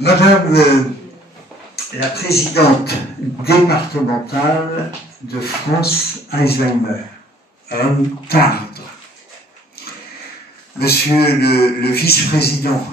Madame la présidente départementale de France Alzheimer, Madame Tardre, Monsieur le vice-président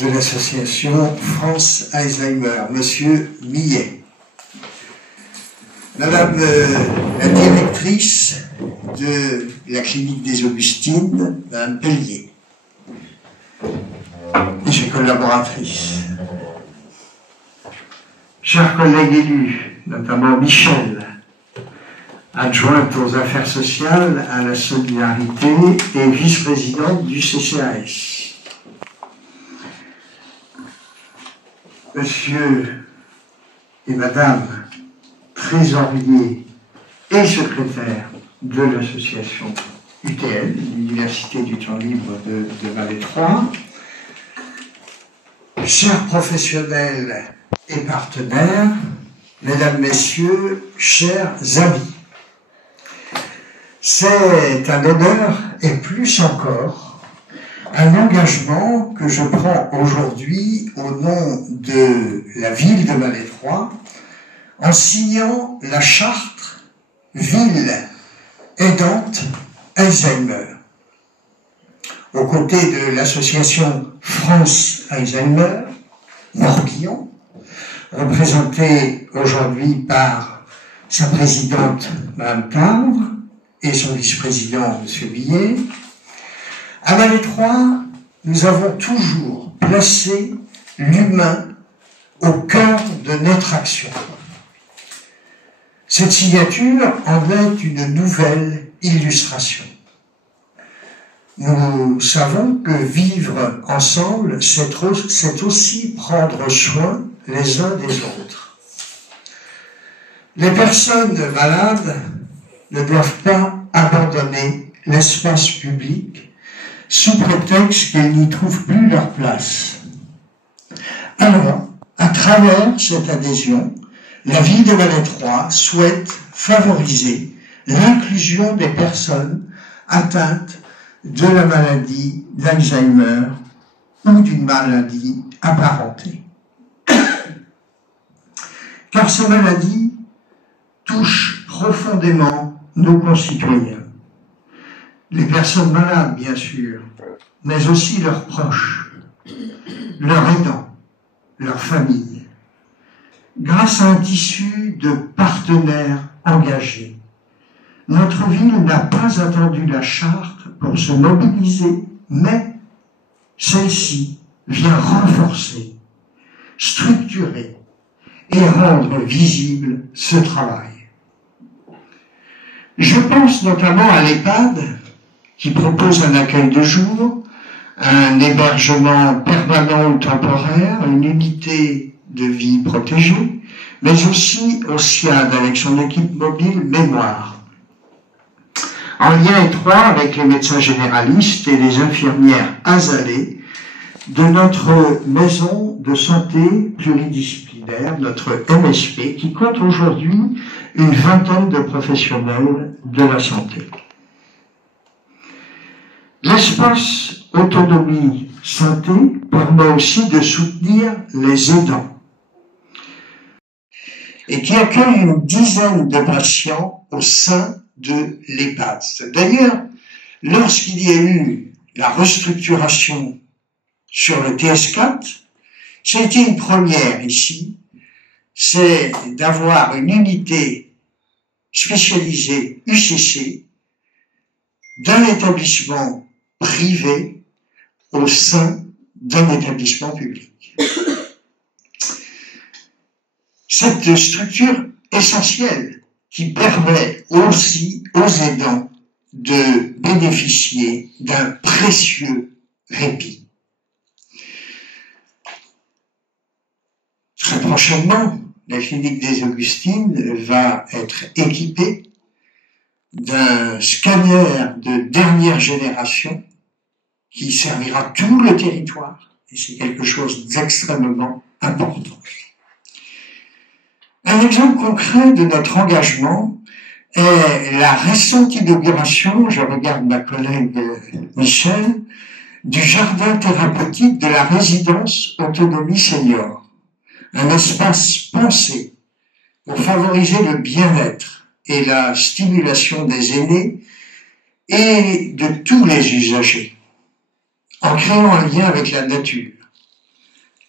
de l'association France Alzheimer, Monsieur Millet, Madame la directrice de la clinique des Augustines, Madame Pellier, et ses collaboratrices, chers collègues élus, notamment Michel, adjointe aux affaires sociales, à la solidarité et vice-présidente du CCAS, Monsieur et Madame trésorier et secrétaire de l'association UTL, l'Université du temps libre de Valais-Trois, chers professionnels et partenaires, mesdames, messieurs, chers amis, c'est un honneur et plus encore un engagement que je prends aujourd'hui au nom de la ville de Valais-Trois en signant la charte Ville aidante Alzheimer. Aux côtés de l'association France Alzheimer, Morbihan, représentée aujourd'hui par sa présidente, Mme Tardre, et son vice-président, M. Millet, à Valais-Trois, nous avons toujours placé l'humain au cœur de notre action. Cette signature en est une nouvelle illustration. Nous savons que vivre ensemble, c'est aussi prendre soin les uns des autres. Les personnes malades ne doivent pas abandonner l'espace public sous prétexte qu'elles n'y trouvent plus leur place. Alors, à travers cette adhésion, la ville de Valais-Trois souhaite favoriser l'inclusion des personnes atteintes de la maladie d'Alzheimer ou d'une maladie apparentée. Car ces maladies touchent profondément nos concitoyens. Les personnes malades, bien sûr, mais aussi leurs proches, leurs aidants, leurs familles. Grâce à un tissu de partenaires engagés, notre ville n'a pas attendu la charte pour se mobiliser, mais celle-ci vient renforcer, structurer et rendre visible ce travail. Je pense notamment à l'EHPAD, qui propose un accueil de jour, un hébergement permanent ou temporaire, une unité de vie protégée, mais aussi au SIAD avec son équipe mobile Mémoire. En lien étroit avec les médecins généralistes et les infirmières azalées de notre maison de santé pluridisciplinaire, notre MSP, qui compte aujourd'hui une vingtaine de professionnels de la santé. L'espace autonomie santé permet aussi de soutenir les aidants et qui accueille une dizaine de patients au sein de l'EHPAD. D'ailleurs, lorsqu'il y a eu la restructuration sur le TS4, c'était une première ici, c'est d'avoir une unité spécialisée UCC d'un établissement privé au sein d'un établissement public. Cette structure essentielle qui permet aussi aux aidants de bénéficier d'un précieux répit. Très prochainement, la clinique des Augustines va être équipée d'un scanner de dernière génération qui servira tout le territoire, et c'est quelque chose d'extrêmement important. Un exemple concret de notre engagement est la récente inauguration, je regarde ma collègue Michel, du jardin thérapeutique de la résidence autonomie senior, un espace pensé pour favoriser le bien-être et la stimulation des aînés et de tous les usagers, en créant un lien avec la nature.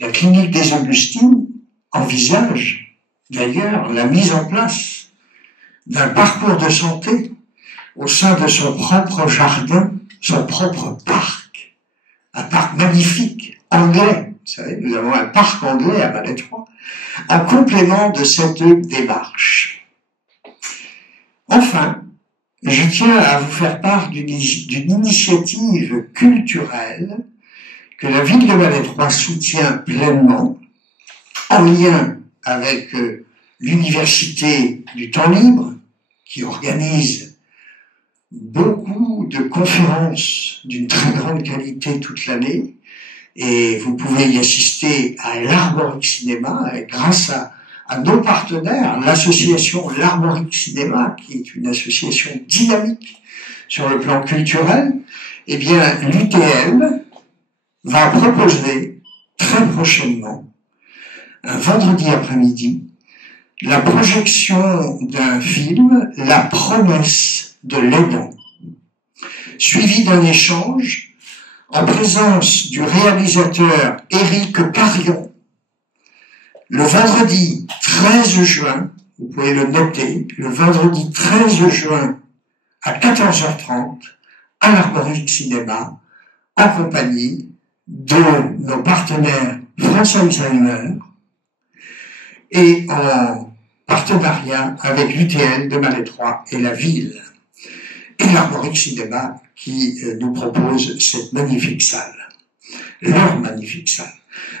La clinique des Augustines envisage d'ailleurs la mise en place d'un parcours de santé au sein de son propre jardin, son propre parc, un parc magnifique, anglais. Vous savez, nous avons un parc anglais à Malétroit, en complément de cette démarche. Enfin, je tiens à vous faire part d'une initiative culturelle que la ville de Malétroit soutient pleinement, en lien avec l'Université du Temps Libre, qui organise beaucoup de conférences d'une très grande qualité toute l'année, et vous pouvez y assister à l'Armorique Cinéma, et grâce à nos partenaires, l'association L'Armorique Cinéma, qui est une association dynamique sur le plan culturel, eh bien, l'UTL va proposer très prochainement, un vendredi après-midi, la projection d'un film, La promesse de l'aidant, suivi d'un échange en présence du réalisateur Éric Carion, le vendredi 13 juin, vous pouvez le noter, le vendredi 13 juin à 14h30, à l'Armorique Cinéma, en compagnie de nos partenaires France Alzheimer et en partenariat avec l'UTL de Malétroit et la ville. Et l'Armorique Cinéma qui nous propose cette magnifique salle, leur magnifique salle.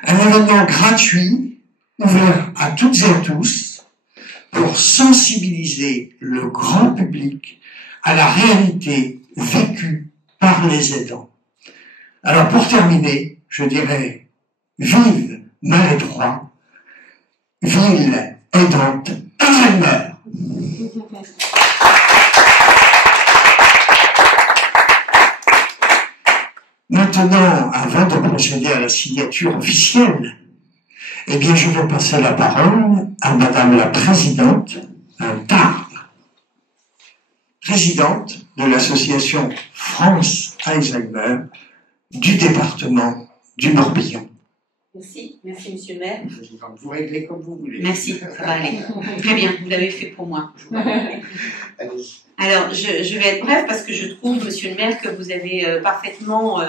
Un événement gratuit, ouvert à toutes et à tous, pour sensibiliser le grand public à la réalité vécue par les aidants. Alors pour terminer, je dirais, vive Malétroit, ville aidante Alzheimer. Maintenant, avant de procéder à la signature officielle, eh bien, je vais passer la parole à Madame la Présidente, Tarbes, présidente de l'association France Alzheimer du département du Morbihan. Merci Monsieur le maire. Vous réglez comme vous voulez. Merci, ça va aller. Très bien, vous l'avez fait pour moi. Alors, je vais être brève parce que je trouve, Monsieur le maire, que vous avez parfaitement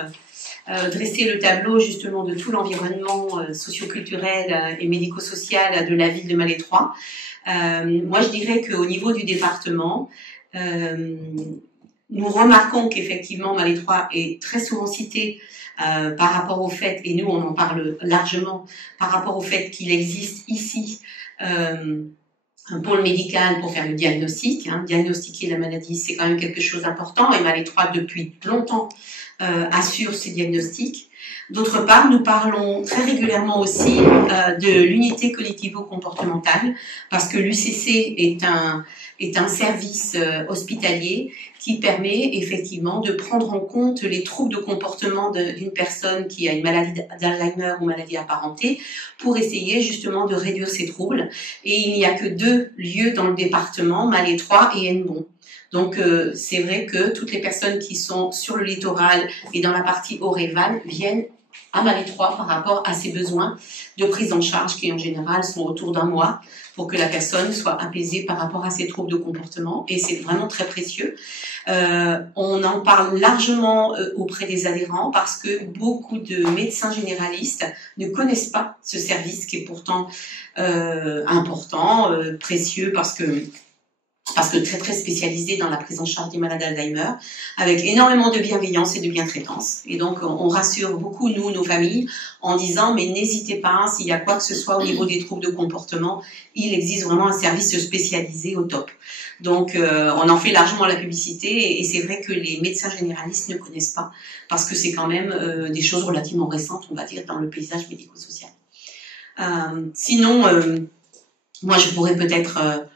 dressé le tableau justement de tout l'environnement socio-culturel et médico-social de la ville de Malétroit. Moi, je dirais qu'au niveau du département, nous remarquons qu'effectivement Malétroit est très souvent cité par rapport au fait, et nous on en parle largement, par rapport au fait qu'il existe ici un pôle médical pour faire le diagnostic. Diagnostiquer la maladie, c'est quand même quelque chose d'important, et Malétroit depuis longtemps assure ces diagnostics. D'autre part, nous parlons très régulièrement aussi de l'unité cognitivo-comportementale, parce que l'UCC est un service hospitalier qui permet effectivement de prendre en compte les troubles de comportement d'une personne qui a une maladie d'Alzheimer ou maladie apparentée pour essayer justement de réduire ces troubles. Et il n'y a que 2 lieux dans le département, Malétroit et Hennebont. Donc c'est vrai que toutes les personnes qui sont sur le littoral et dans la partie Auréval viennent à Malétroit par rapport à ces besoins de prise en charge qui en général sont autour d'1 mois pour que la personne soit apaisée par rapport à ses troubles de comportement, et c'est vraiment très précieux. On en parle largement auprès des adhérents parce que beaucoup de médecins généralistes ne connaissent pas ce service qui est pourtant important, précieux parce que très très spécialisé dans la prise en charge des malades d'Alzheimer, avec énormément de bienveillance et de bientraitance. Et donc on rassure beaucoup, nous, nos familles, en disant mais n'hésitez pas, s'il y a quoi que ce soit au niveau des troubles de comportement, il existe vraiment un service spécialisé au top. Donc on en fait largement la publicité, et c'est vrai que les médecins généralistes ne connaissent pas, parce que c'est quand même des choses relativement récentes, on va dire, dans le paysage médico-social. Sinon, moi je pourrais peut-être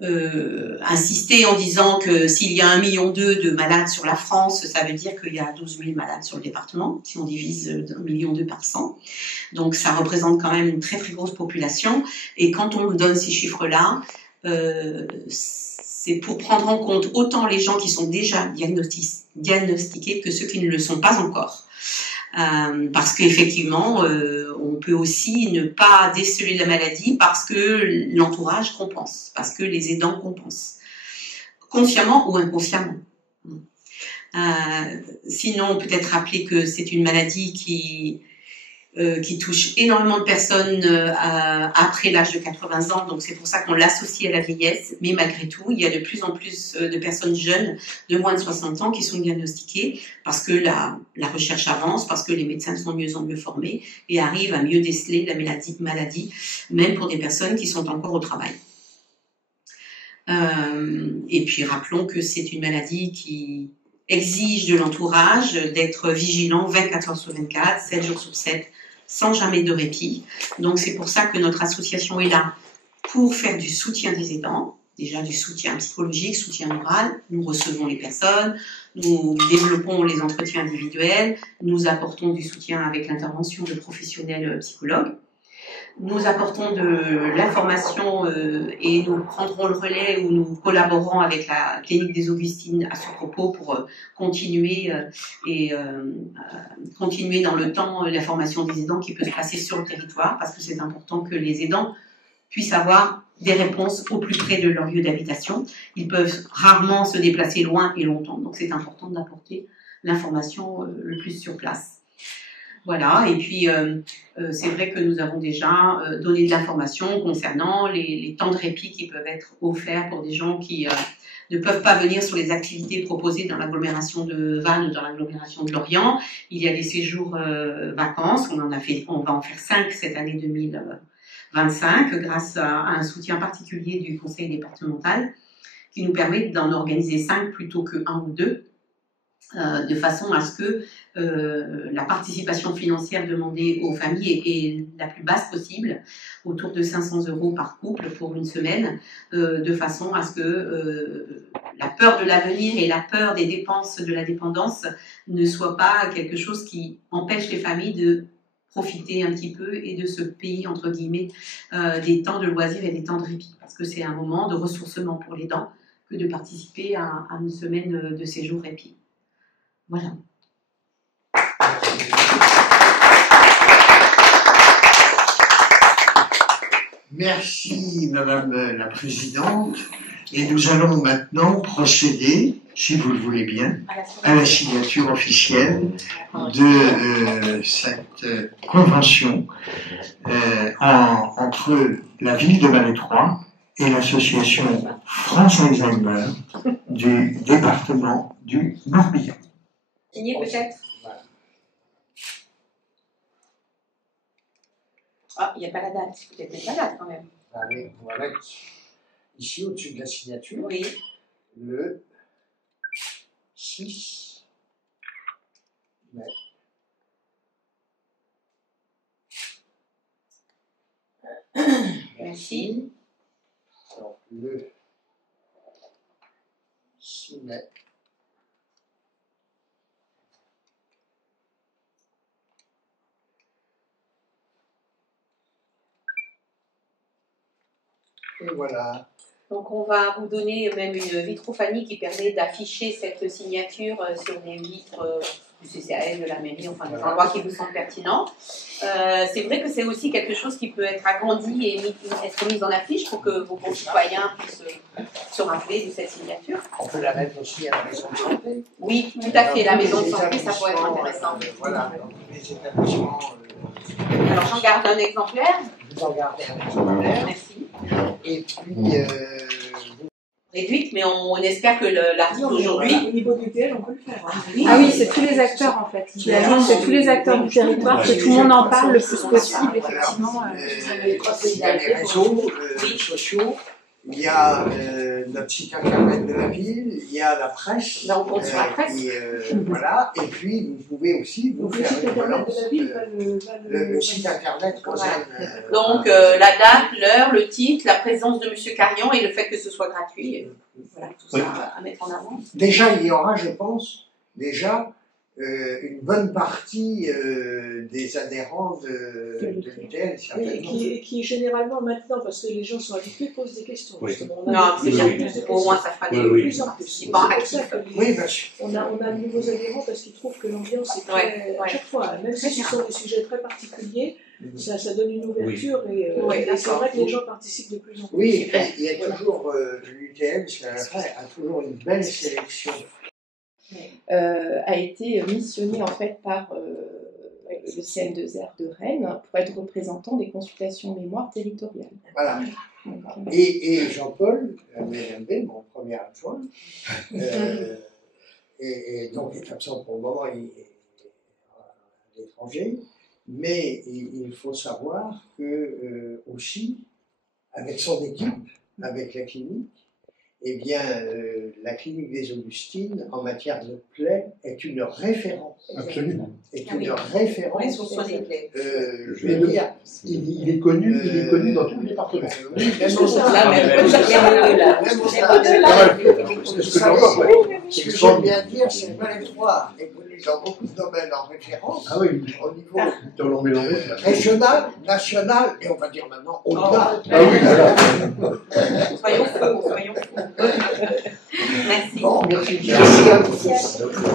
insister en disant que s'il y a 1,2 million de malades sur la France, ça veut dire qu'il y a 12 000 malades sur le département, si on divise 1,2 million par 100. Donc ça représente quand même une très très grosse population. Et quand on nous donne ces chiffres-là, c'est pour prendre en compte autant les gens qui sont déjà diagnostiqués que ceux qui ne le sont pas encore. Parce qu'effectivement, on peut aussi ne pas déceler la maladie parce que l'entourage compense, parce que les aidants compensent, consciemment ou inconsciemment. Sinon, peut-être rappeler que c'est une maladie qui touche énormément de personnes après l'âge de 80 ans, donc c'est pour ça qu'on l'associe à la vieillesse, mais malgré tout, il y a de plus en plus de personnes jeunes de moins de 60 ans qui sont diagnostiquées parce que la recherche avance, parce que les médecins sont mieux en mieux formés et arrivent à mieux déceler la maladie, même pour des personnes qui sont encore au travail. Et puis rappelons que c'est une maladie qui exige de l'entourage d'être vigilant 24 heures sur 24, 7 jours sur 7, sans jamais de répit. Donc c'est pour ça que notre association est là pour faire du soutien des aidants, déjà du soutien psychologique, soutien moral. Nous recevons les personnes, nous développons les entretiens individuels, nous apportons du soutien avec l'intervention de professionnels psychologues. Nous apportons de l'information et nous prendrons le relais ou nous collaborons avec la clinique des Augustines à ce propos pour continuer continuer dans le temps la formation des aidants qui peut se passer sur le territoire, parce que c'est important que les aidants puissent avoir des réponses au plus près de leur lieu d'habitation. Ils peuvent rarement se déplacer loin et longtemps, donc c'est important d'apporter l'information le plus sur place. Voilà, et puis c'est vrai que nous avons déjà donné de l'information concernant les temps de répit qui peuvent être offerts pour des gens qui ne peuvent pas venir sur les activités proposées dans l'agglomération de Vannes ou dans l'agglomération de Lorient. Il y a des séjours vacances, on va en faire 5 cette année 2025 grâce à un soutien particulier du conseil départemental qui nous permet d'en organiser 5 plutôt que 1 ou 2. De façon à ce que la participation financière demandée aux familles est la plus basse possible, autour de 500 € par couple pour une semaine, de façon à ce que la peur de l'avenir et la peur des dépenses de la dépendance ne soit pas quelque chose qui empêche les familles de profiter un petit peu et de se payer, entre guillemets, des temps de loisirs et des temps de répit, parce que c'est un moment de ressourcement pour les dents que de participer à une semaine de séjour répit. Voilà. Merci, Madame la Présidente. Et nous allons maintenant procéder, si vous le voulez bien, à la signature officielle de cette convention entre la ville de Malétroit et l'association France Alzheimer du département du Morbihan. Signé peut-être. Ah, il n'y a pas la date. Peut-être pas la date quand même. Allez, on va mettre ici au-dessus de la signature. Oui. Le 6 mai. Merci. Alors, le 6 mai. Et voilà. Donc on va vous donner même une vitrophanie qui permet d'afficher cette signature sur les vitres du CCAS, de la mairie, enfin des endroits qui vous semblent pertinents. C'est vrai que c'est aussi quelque chose qui peut être agrandi et être mis en affiche pour que vos concitoyens puissent se rappeler de cette signature. On peut la mettre aussi à la maison de santé. Oui, tout à fait, la maison de santé, ça pourrait être intéressant. Voilà, donc les établissements. Alors j'en garde un exemplaire. Vous en gardez un exemplaire. Merci. Et puis, réduite, mais on espère que l'article d'aujourd'hui... Au niveau du TL, on peut le faire. Hein. Ah oui, c'est tous les acteurs en fait. C'est tous les acteurs du territoire, que tout le monde en parle le plus possible, effectivement. il y a les réseaux sociaux, il y a notre site internet de la ville, il y a la presse. Là, on compte sur la presse. Voilà, et puis vous pouvez aussi vous Donc le faire site une internet relance. de la ville Le site internet concerne. Donc, la date, l'heure, le titre, la présence de M. Carion et le fait que ce soit gratuit. Voilà, tout ça à mettre en avant. Déjà, il y aura, je pense, une bonne partie des adhérents de l'UTL, certainement. et qui généralement maintenant, parce que les gens sont habitués, posent des questions. Oui. Justement. Non, c'est bien. plus de questions. Au moins, ça fera des De plus en plus. Ils sont C'est pour ça que Oui, bien sûr. on a de nouveaux adhérents parce qu'ils trouvent que l'ambiance est très, Ouais, à ouais. chaque fois, même si ce sont des sujets très particuliers, ça donne une ouverture et c'est d'accord. vrai que les gens participent de plus en plus. Oui, il y a toujours, l'UTL, a toujours une belle sélection. A été missionné en fait par le CM2R de Rennes pour être représentant des consultations mémoire territoriales. Voilà. Donc, Et Jean-Paul, MLMB, mon premier adjoint, et donc est absent pour le moment, il est à l'étranger, mais il faut savoir que aussi, avec son équipe, avec la clinique, eh bien, la clinique des Augustines, en matière de plaies, est une référence. Absolument. Est Ah oui. une référence. On est sur des plaies. Je vais dire. Il est connu dans tout le département. Oui, même C'est au ça. stade. Même au stade. Vous savez, ce que j'aime bien dire, c'est que les trois évoluent dans beaucoup de domaines en référence, Ah oui, au niveau dans l'embellé. régional, national, et on va dire maintenant au-delà. Ah oui, alors. Soyons fous, soyons fous. Merci. Bon, merci à vous tous.